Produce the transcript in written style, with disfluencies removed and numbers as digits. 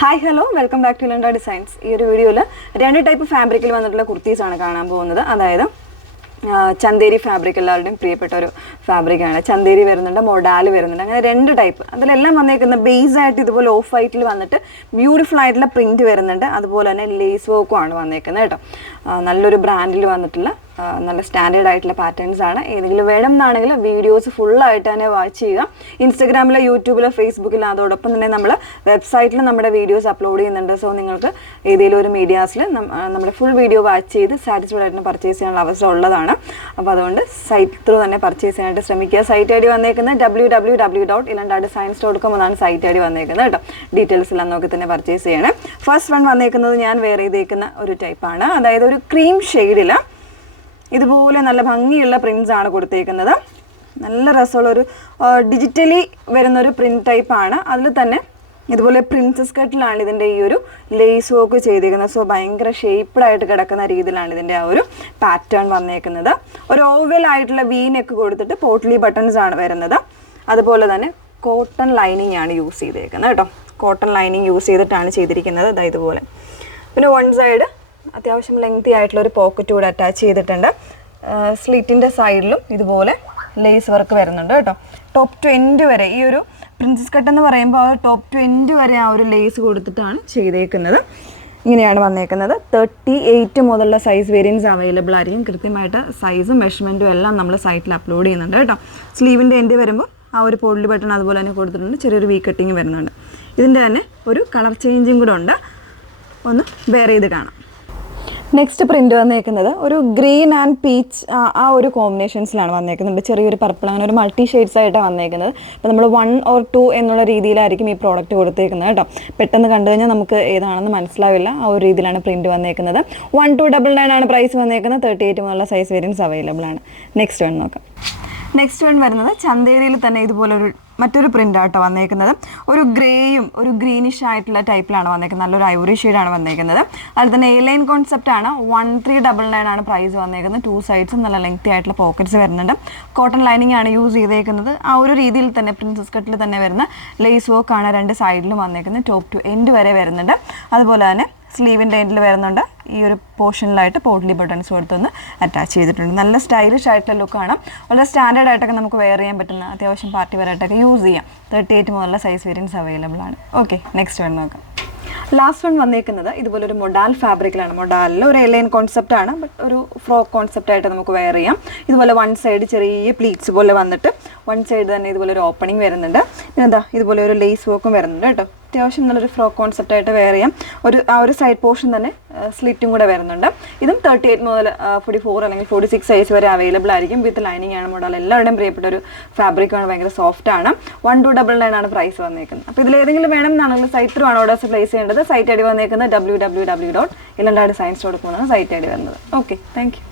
Hi hello welcome back to ഇലണ്ട designs. ഈ ഒരു വീഡിയോയിൽ രണ്ട് ടൈപ്പ് ഫാബ്രിക്കിൽ വന്നിട്ടുള്ള കുർത്തീസാണ് കാണാൻ പോകുന്നത്. അതായത് ചന്തേരി ഫാബ്രിക് എല്ലാവരുടെയും പ്രിയപ്പെട്ട ഒരു ഫാബ്രിക്കാണ്. ചന്തേരി വരുന്നുണ്ട്, മൊഡാൽ വരുന്നുണ്ട്, അങ്ങനെ രണ്ട് ടൈപ്പ്. അതിലെല്ലാം വന്നേക്കുന്ന ബേസ് ആയിട്ട് ഇതുപോലെ ഓഫ് വൈറ്റിൽ വന്നിട്ട് ബ്യൂട്ടിഫുൾ ആയിട്ടുള്ള പ്രിൻറ്റ് വരുന്നുണ്ട്. അതുപോലെ തന്നെ ലേസ് വർക്കും ആണ് വന്നേക്കുന്നത് കേട്ടോ. നല്ലൊരു ബ്രാൻഡിൽ വന്നിട്ടുള്ള നല്ല സ്റ്റാൻഡേർഡ് ആയിട്ടുള്ള പാറ്റേൺസ് ആണ്. ഏതെങ്കിലും വേണം എന്നാണെങ്കിൽ വീഡിയോസ് ഫുള്ളായിട്ട് തന്നെ വാച്ച് ചെയ്യുക. ഇൻസ്റ്റഗ്രാമിലോ യൂട്യൂബിലോ ഫേസ്ബുക്കിലോ അതോടൊപ്പം തന്നെ നമ്മൾ വെബ്സൈറ്റിൽ നമ്മുടെ വീഡിയോസ് അപ്ലോഡ് ചെയ്യുന്നുണ്ട്. സോ നിങ്ങൾക്ക് ഏതെങ്കിലും ഒരു മീഡിയാസിൽ നമ്മുടെ ഫുൾ വീഡിയോ വാച്ച് ചെയ്ത് സാറ്റിസ്ഫൈഡ് ആയിട്ട് പർച്ചേസ് ചെയ്യാനുള്ള അവസരം ഉള്ളതാണ്. അപ്പോൾ അതുകൊണ്ട് സൈറ്റ് ത്രൂ തന്നെ പർച്ചേസ് ചെയ്യാനായിട്ട് ശ്രമിക്കുക. സൈറ്റ് ഐ ഡി വന്നേക്കുന്നത് www.ilandadesigns.com എന്നാണ് സൈറ്റ് ഐ ഡി വന്നേക്കുന്നത് കേട്ടോ. ഡീറ്റെയിൽസ് എല്ലാം നോക്കി തന്നെ പർച്ചേസ് ചെയ്യണം. ഫസ്റ്റ് വൺ വന്നേക്കുന്നത് ഞാൻ വെയർ ചെയ്തേക്കുന്ന ഒരു ടൈപ്പാണ്. അതായത് ഒരു ക്രീം ഷെയ്ഡിൽ ഇതുപോലെ നല്ല ഭംഗിയുള്ള പ്രിൻസ് ആണ് കൊടുത്തേക്കുന്നത്. നല്ല രസമുള്ളൊരു ഡിജിറ്റലി വരുന്നൊരു പ്രിൻറ്റ് ടൈപ്പാണ്. അതിൽ തന്നെ ഇതുപോലെ പ്രിൻസസ് കട്ടിലാണ് ഇതിൻ്റെ ഈ ഒരു ലേസ് വർക്ക് ചെയ്തിരിക്കുന്നത്. സോ ഭയങ്കര ഷേപ്പ്ഡായിട്ട് കിടക്കുന്ന രീതിയിലാണ് ഇതിൻ്റെ ആ ഒരു പാറ്റേൺ വന്നേക്കുന്നത്. ഒരു ഓവൽ ആയിട്ടുള്ള വി നെക്ക് കൊടുത്തിട്ട് പോട്ട്ലി ബട്ടൺസ് ആണ് വരുന്നത്. അതുപോലെ തന്നെ കോട്ടൺ ലൈനിങ് ആണ് യൂസ് ചെയ്തേക്കുന്നത് കേട്ടോ. കോട്ടൺ ലൈനിങ് യൂസ് ചെയ്തിട്ടാണ് ചെയ്തിരിക്കുന്നത്. അതായത് ഇതുപോലെ. പിന്നെ വൺ സൈഡ് അത്യാവശ്യം ലെങ്തി ആയിട്ടുള്ളൊരു പോക്കറ്റ് കൂടെ അറ്റാച്ച് ചെയ്തിട്ടുണ്ട്. സ്ലിറ്റിൻ്റെ സൈഡിലും ഇതുപോലെ ലേസ് വർക്ക് വരുന്നുണ്ട് കേട്ടോ. ടോപ്പ് ടു എൻഡ് വരെ ഈ ഒരു പ്രിൻസസ് കട്ട് എന്ന് പറയുമ്പോൾ ആ ടോപ്പ് ടു എൻഡ് വരെ ആ ഒരു ലേസ് കൊടുത്തിട്ടാണ് ചെയ്തേക്കുന്നത്. ഇങ്ങനെയാണ് വന്നേക്കുന്നത്. 38 മുതലുള്ള സൈസ് വേരിയൻസ് അവൈലബിൾ ആയിരിക്കും. കൃത്യമായിട്ട് സൈസും മെഷർമെൻറ്റും എല്ലാം നമ്മൾ സൈറ്റിൽ അപ്ലോഡ് ചെയ്യുന്നുണ്ട് കേട്ടോ. സ്ലീവിൻ്റെ എൻഡ് വരുമ്പോൾ ആ ഒരു പോഡ്ലി ബട്ടൺ അതുപോലെ തന്നെ കൊടുത്തിട്ടുണ്ട്. ചെറിയൊരു വി കട്ടിങ് വരുന്നുണ്ട്. ഇതിൻ്റെ തന്നെ ഒരു കളർ ചേഞ്ചും കൂടെ ഉണ്ട്. ഒന്ന് വെയർ ചെയ്ത് കാണാം. നെക്സ്റ്റ് പ്രിൻറ്റ് വന്നേക്കുന്നത് ഒരു ഗ്രീൻ ആൻഡ് പീച്ച് ആ ഒരു കോമ്പിനേഷൻസിലാണ് വന്നേക്കുന്നുണ്ട്. ചെറിയൊരു പർപ്പിൾ അങ്ങനെ ഒരു മൾട്ടി ഷെയ്ഡ്സ് ആയിട്ടാണ് വന്നേക്കുന്നത്. അപ്പോൾ നമ്മൾ 1 or 2 എന്നുള്ള രീതിയിലായിരിക്കും ഈ പ്രോഡക്റ്റ് കൊടുത്തേക്കുന്നത് കേട്ടോ. പെട്ടെന്ന് കണ്ടു കഴിഞ്ഞാൽ നമുക്ക് ഏതാണെന്ന് മനസ്സിലാവില്ല. ആ ഒരു രീതിയിലാണ് പ്രിൻറ്റ് വന്നേക്കുന്നത്. 1299 ആണ് പ്രൈസ് വന്നേക്കുന്നത്. 38 മുതലുള്ള സൈസ് വേരിയൻസ് അവൈലബിൾ ആണ്. നെക്സ്റ്റ് വൺ നോക്കാം. നെക്സ്റ്റ് വൺ വരുന്നത് ചന്തേരിയിൽ തന്നെ ഇതുപോലൊരു മറ്റൊരു പ്രിൻ്റാട്ടോ വന്നേക്കുന്നത്. ഒരു ഗ്രേയും ഒരു ഗ്രീനിഷ് ആയിട്ടുള്ള ടൈപ്പിലാണ് വന്നേക്കുന്നത്. നല്ലൊരു ഐവറി ഷെയ്ഡാണ് വന്നേക്കുന്നത്. അതുപോലെ തന്നെ എ ലൈൻ കോൺസെപ്റ്റ് ആണ്. 1399 ആണ് പ്രൈസ് വന്നേക്കുന്നത്. 2 സൈഡ്സും നല്ല ലെങ്തി ആയിട്ടുള്ള പോക്കറ്റ്സ് വരുന്നുണ്ട്. കോട്ടൺ ലൈനിങ് ആണ് യൂസ് ചെയ്തേക്കുന്നത്. ആ ഒരു രീതിയിൽ തന്നെ പ്രിൻസസ് കട്ടിൽ തന്നെ വരുന്ന ലേസ് വർക്ക് ആണ് രണ്ട് സൈഡിലും വന്നേക്കുന്നത്. ടോപ്പ് ടു എൻഡ് വരെ വരുന്നുണ്ട്. അതുപോലെ തന്നെ സ്ലീവിൻ്റെ എൻഡിൽ വരുന്നുണ്ട്. ഈ ഒരു പോർഷനിലായിട്ട് പോട്ട്ലി ബട്ടൺസ് കൊടുത്തൊന്ന് അറ്റാച്ച് ചെയ്തിട്ടുണ്ട്. നല്ല സ്റ്റൈലിഷ് ആയിട്ടുള്ള ലുക്കാണ്. വളരെ സ്റ്റാൻഡേർഡ് ആയിട്ടൊക്കെ നമുക്ക് വെയർ ചെയ്യാൻ പറ്റുന്ന അത്യാവശ്യം പാർട്ടി വെയർ ആയിട്ടൊക്കെ യൂസ് ചെയ്യാം. 38 മുതലുള്ള സൈസ് വേരിയൻസ് അവൈലബിൾ ആണ്. ഓക്കെ, നെക്സ്റ്റ് വൺ നോക്കാം. ലാസ്റ്റ് വൺ വന്നേക്കുന്നത് ഇതുപോലെ ഒരു മൊഡാൽ ഫാബ്രിക്കിലാണ്. മൊഡാലിൽ ഒരു എലൈൻ കോൺസെപ്റ്റ് ആണ്. ബട്ട് ഒരു ഫ്രോക്ക് കോൺസെപ്റ്റ് ആയിട്ട് നമുക്ക് വെയർ ചെയ്യാം. ഇതുപോലെ വൺ സൈഡ് ചെറിയ പ്ലീറ്റ്സ് പോലെ വന്നിട്ട് വൺ സൈഡ് തന്നെ ഇതുപോലെ ഒരു ഓപ്പണിംഗ് വരുന്നുണ്ട്. പിന്നെ എന്താ ഇതുപോലെ ഒരു ലേസ് വർക്കും വരുന്നുണ്ട് കേട്ടോ. അത്യാവശ്യം നല്ലൊരു ഫ്രോക്ക് കോൺസെപ്റ്റ് ആയിട്ട് വെയർ ചെയ്യാം. ആ ഒരു സൈഡ് പോർഷൻ തന്നെ സ്ലിറ്റും കൂടെ വരുന്നുണ്ട്. ഇതും 38 മുതൽ 44 അല്ലെങ്കിൽ 46 സൈസ് വരെ അവൈലബിൾ ആയിരിക്കും. വിത്ത് ലൈനിങ് ആണ് മോഡൽ. എല്ലാവരുടെയും പ്രിയപ്പെട്ട ഒരു ഫാബ്രിക്കാണ്. ഭയങ്കര സോഫ്റ്റ് ആണ്. 1299 ആണ് പ്രൈസ് വന്നേക്കുന്നത്. അപ്പോൾ ഇതിലേതെങ്കിലും വേണം എന്നാണെങ്കിൽ സൈറ്റ് ത്രൂ ആണ് ഓർഡേഴ്സ് പ്ലേസ് ചെയ്യേണ്ടത്. സൈറ്റ് ഐ ഡി വന്നേക്കുന്നത് www.ilandadesigns.com എന്നാണ് സൈറ്റ് ഐ ഡി വരുന്നത്. Okay, thank you.